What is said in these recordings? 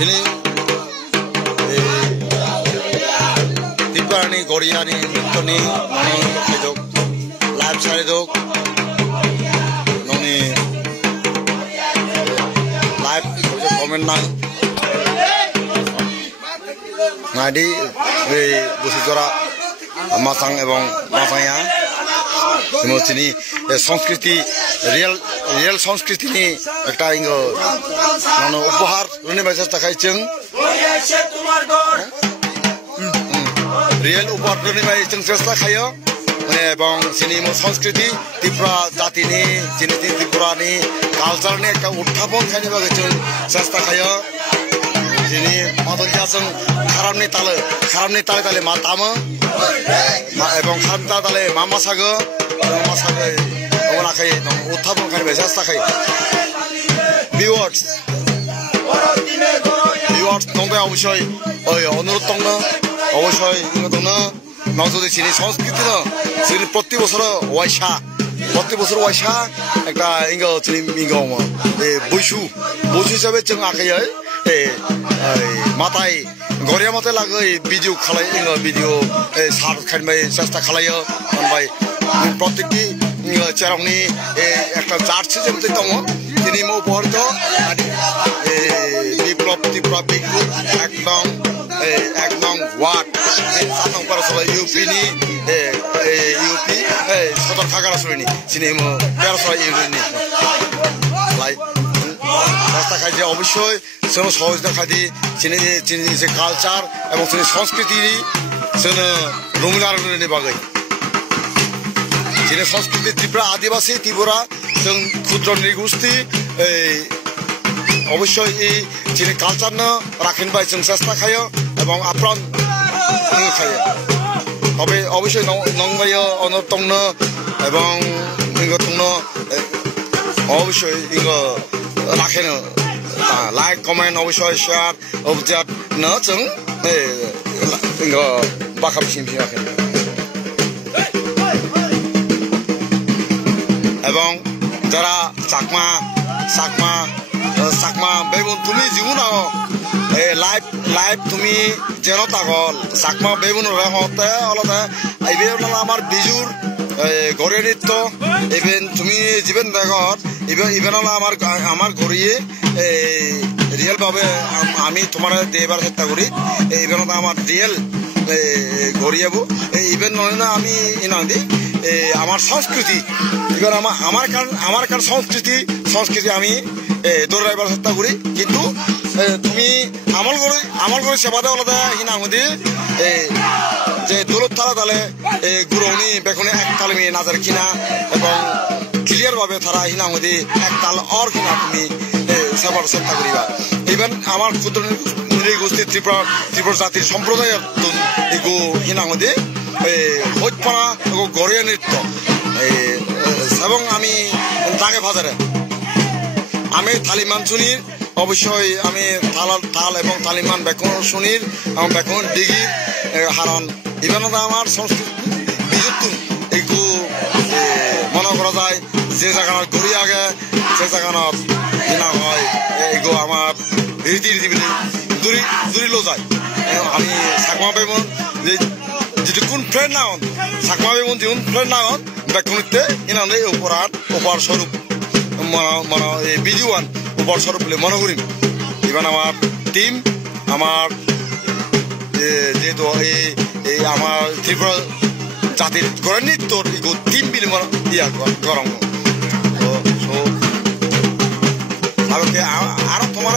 sini Tiba ni Korea ni Tony itu live saya itu noni live komen nang ngadi busijora masang ebong masangnya semua sini সংস্কৃতি real সংস্কৃতি ni একটা ingo nano উপহার rune baca takai ceng real উপহার rune baca ceng চেষ্টা খায়ো এবং sini mo সংস্কৃতি ত্রিপুরা জাতি ni sini Tripura ni culture ni একটা উত্থাপন খাইনি বাগে ceng চেষ্টা খায়ো sini মাদল jaseng খারাপ ni tale ma tama এবং খারাপ tale mama sago ওনাকে উত্থাপন করবে চেষ্টা খাই ভিউয়ার্স তোমরা অবশ্যই ওই অনুরোধ তোমরা অবশ্যই তোমরা নজরে চিনি সংস্কৃতি না চিনি প্রতি বছর ওয়াইসা একটা ইঙ্গো চিনি ইঙ্গো বৈশু হিসাবে जों आखायाव মাথায় গড়িয়া মাথায় লাগে ভিডিও খালাই ইঙ্গো ভিডিও সার খাইবাই চেষ্টা খালাयो ओमफ्राय প্রত্যেকটি চেরাংনি একটা চার্চ যেমন দङ তিনি মো উপহারিত বিপ্লব ত্রিপুরা বিগ্রুপ এক নং ওয়ার্ড 7 নং পারসরা ইউপি নি ইউপি সদর খাগড়াছড়িনি চিনি মো 13 ইউনিয়ননি লাই রাস্তা খাইছে অবশ্যই যেন সহযোগিতা খাদি চিনি যে কালচার এবং চিনি সংস্কৃতি যেন রঙিন বাগै Sini সংস্কৃতি ত্রিপুরা আদিবাসী ত্রিপুরা जों ক্ষুদ্র নৃগোষ্ঠী অবশ্যই এই চিনি কালচার না রাখিনবাই जों চেষ্টা খায়ো এবং আপ্রাণ খায়ো তবে অবশ্যই নংবাইও অনতংন এবং ইঙ্গ তংন অবশ্যই ইঙ্গ রাখেনো লাইক কমেন্ট অবশ্যই শেয়ার অবজাত না जों ইঙ্গ বাখাবসিন রাখেন এবং যারা চাকমা বেগুন তুমি জীবনাও লাইভ তুমি যেন তাগল চাকমা বেগুন হতে আলাদা এইবে আমার বিজুর গড়ে নৃত্য ইভেন তুমি জীবন দেখত ইভেন আমার গড়িয়ে রিয়েল ভাবে আমি তোমার দেবার চেষ্টা করি ইভেন আমার রিয়েল গড়িয়াবো ইভেন নয় না আমি ইনাদি আমার সংস্কৃতি এবার আমার কারণ সংস্কৃতি আমি দৌড়াইবার চেষ্টা করি কিন্তু তুমি আমল করে সেবা দেওয়া আলাদা হিনা আমাদের যে দৌলত তারা তাহলে গুরুনি বেগুনে এক তালমি নাজার কিনা এবং ক্লিয়ার ভাবে তারা হিনা আমাদের এক তাল অর কিনা তুমি সেবার চেষ্টা করিবা ইভেন আমার ক্ষুদ্র নৃগোষ্ঠী ত্রিপুরা জাতির সম্প্রদায়ের এগো হিনা আমাদের হইতপাড়া গড়িয়া নৃত্য এবং আমি তাকে বাজারে আমি তালিমান শুনির অবশ্যই আমি তাল এবং তালিমান বেকন শুনির এবং বেকন ডিগির হারণ ইভেন আমার সংস্কৃতি বিযুক্ত এইগু মনে করা যায় যে জায়গার গড়ি আগে সে জায়গার কিনা হয় এইগু আমার রীতি দূরি লো যায় আমি চাকমা বেমন যেটি কোন ফ্রেন্ড না হন চাকমা বেমন যে ফ্রেন্ড না হন বেকনিতে ইনানে উপহার স্বরূপ ভিডিওয়ান উপহার স্বরূপ বলে মনে করি ইভেন আমার টিম আমার যেহেতু এই আমার ত্রিপুরা জাতির গড়ে নৃত্যর এগো টিম বিল ইয়া গরম আরো তোমার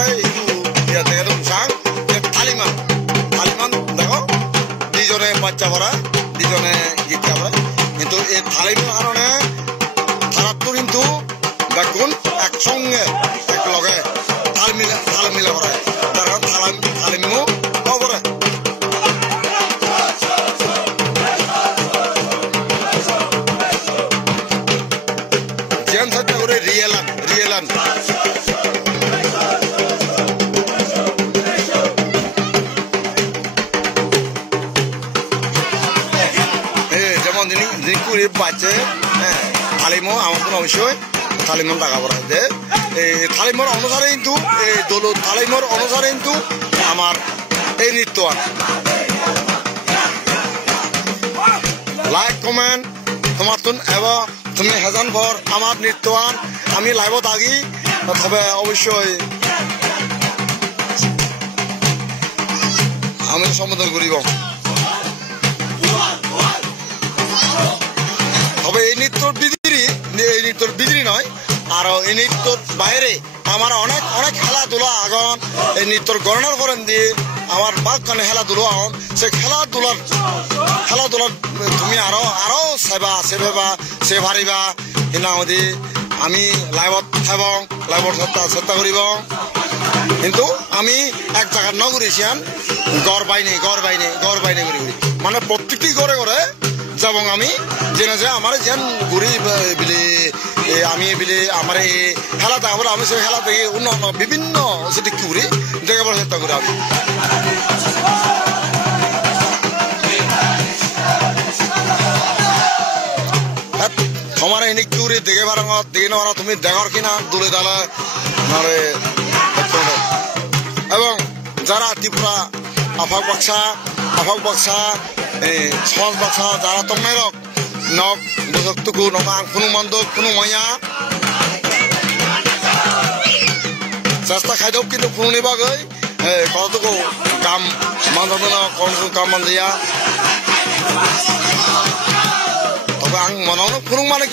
ইয়া দেখে তো চাং তালিমান দেখো দুজনে বাচ্চা ভরা দুজনে গীত গাবরা কিন্তু এই তালিমের কারণে তারা তো কিন্তু বেগুন একসঙ্গে এক লগে তাল মিলে ভরা তারা তালিমও ভরে যেন থাকতে করে রিয়েলান যেমন জিনিস বাচ্চা তালিমও আমার অবশ্যই তালিমন টাকা ভরা থালিমর অনুসারে কিন্তু এই দৌলত থালিমর অনুসারে কিন্তু আমার এই নৃত্য লাইক কমেন্ট তোমার তুন এবং তুমি হেজান ভর আমার নৃত্যান আমি লাইভত আগি তবে অবশ্যই আমি সম্বোধন করিব তবে এই নৃত্যর বিধি নয় আর এই নৃত্যর বাইরে আমার অনেক অনেক খেলাধুলা আগন এই নৃত্যর গণনার করেন দিয়ে আমার বাগানে খেলাধুলা হন সে খেলাধুলার তুমি আরো সেবা সে ভারিবা কিনা আমি লাইভত থাকব লাইভর চেষ্টা করিব কিন্তু আমি এক জায়গার ন ঘুরেছিয়ান গড় বাইনে করি মানে প্রত্যেকটি ঘরে ঘরে যাব আমি জেনে যে আমার যেন ঘুরি বিলে আমি বিলে আমার এই খেলা দেখাবো আমি সেই খেলা দেখে অন্য অন্য বিভিন্ন সেটি ঘুরি দেখাবার চেষ্টা করি আমি তোমার এই নিকুরি দেখে বারঙত দেখে না তুমি দেখার কিনা দূরে দালা মানে এবং যারা ত্রিপুরা আফাক বাক্সা সমাজ বাক্সা যারা তোমার নক বসক্তকু নকা কোনো মন্দক কোনো ময়া চেষ্টা খাই দাও কিন্তু কোনো নিবাগৈ কতটুকু কাম মানদণ্ড কতটুকু কাম মানদিয়া তবে আং মনানো কোনো মানে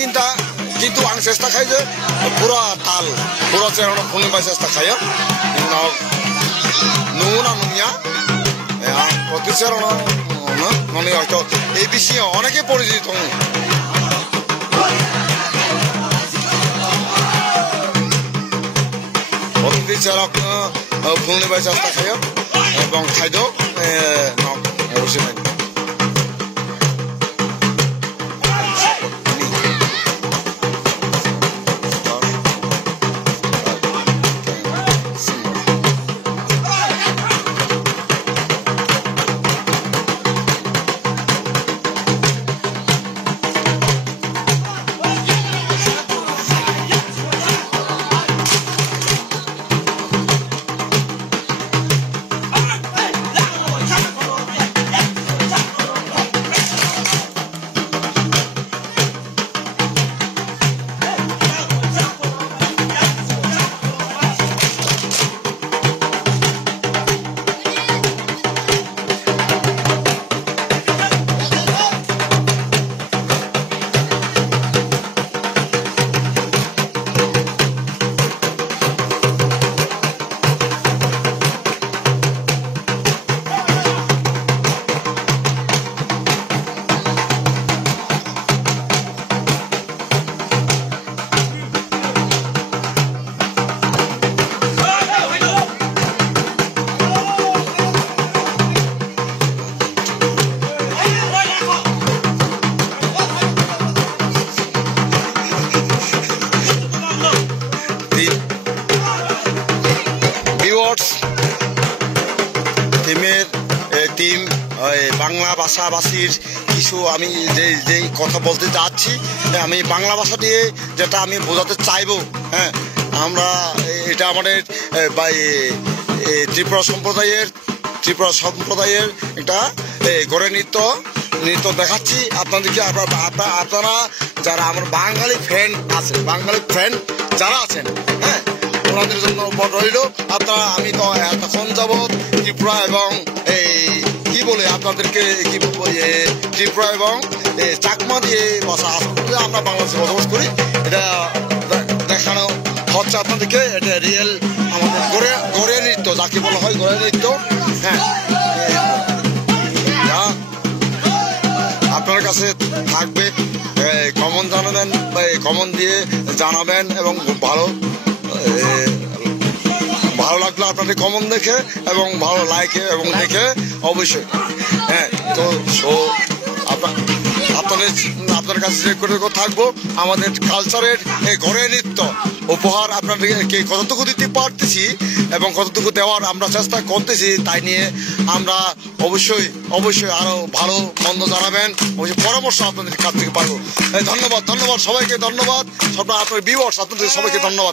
কিন্তু আং চেষ্টা খাই যে পুরা চেহারা কোনোবাই চেষ্টা খাই নুনা নুমিয়া প্রতি চেহারা ননে হয়তো এই বিষয়ে অনেকে পরিচিত প্রতি চেহারা কোনোবাই চেষ্টা খাই এবং খাদ্য অবশ্যই টিম বাংলা ভাষাভাষীর কিছু আমি যে কথা বলতে যাচ্ছি আমি বাংলা ভাষা দিয়ে যেটা আমি বোঝাতে চাইবো হ্যাঁ আমরা এটা আমাদের ত্রিপুরা সম্প্রদায়ের একটা গড়ে নৃত্য দেখাচ্ছি আপনাদেরকে আপনারা যারা আমার বাঙালি ফ্রেন্ড যারা আছেন হ্যাঁ ওনাদের জন্য রইল আপনারা আমি তো এতক্ষণ যাবৎ ত্রিপুরা এবং কি বলে আপনাদেরকে কি ত্রিপুরা এবং চাকমা দিয়ে ভাষা আমরা বাংলাদেশে বসবাস করি এটা দেখানো হচ্ছে আপনাদেরকে এটা রিয়েল আমাদের গড়ে নৃত্য যাকে বলা হয় গড়ে নৃত্য হ্যাঁ আপনার কাছে থাকবে কমন জানাবেন কমন দিয়ে জানাবেন এবং খুব ভালো লাগলো আপনাদের কমন দেখে এবং ভালো লাইকে এবং দেখে অবশ্যই হ্যাঁ তো আপনাদের কাছে যে করে থাকবো আমাদের কালচারের এই ঘরে নৃত্য উপহার আপনাদেরকে কতটুকু দিতে পারতেছি এবং কতটুকু দেওয়ার আমরা চেষ্টা করতেছি তাই নিয়ে আমরা অবশ্যই আরো ভালো মন্দ জানাবেন অবশ্যই পরামর্শ আপনাদের কাছ থেকে পাবো ধন্যবাদ সবাইকে ধন্যবাদ আপনার ভিউয়ার্স আপনাদের সবাইকে ধন্যবাদ।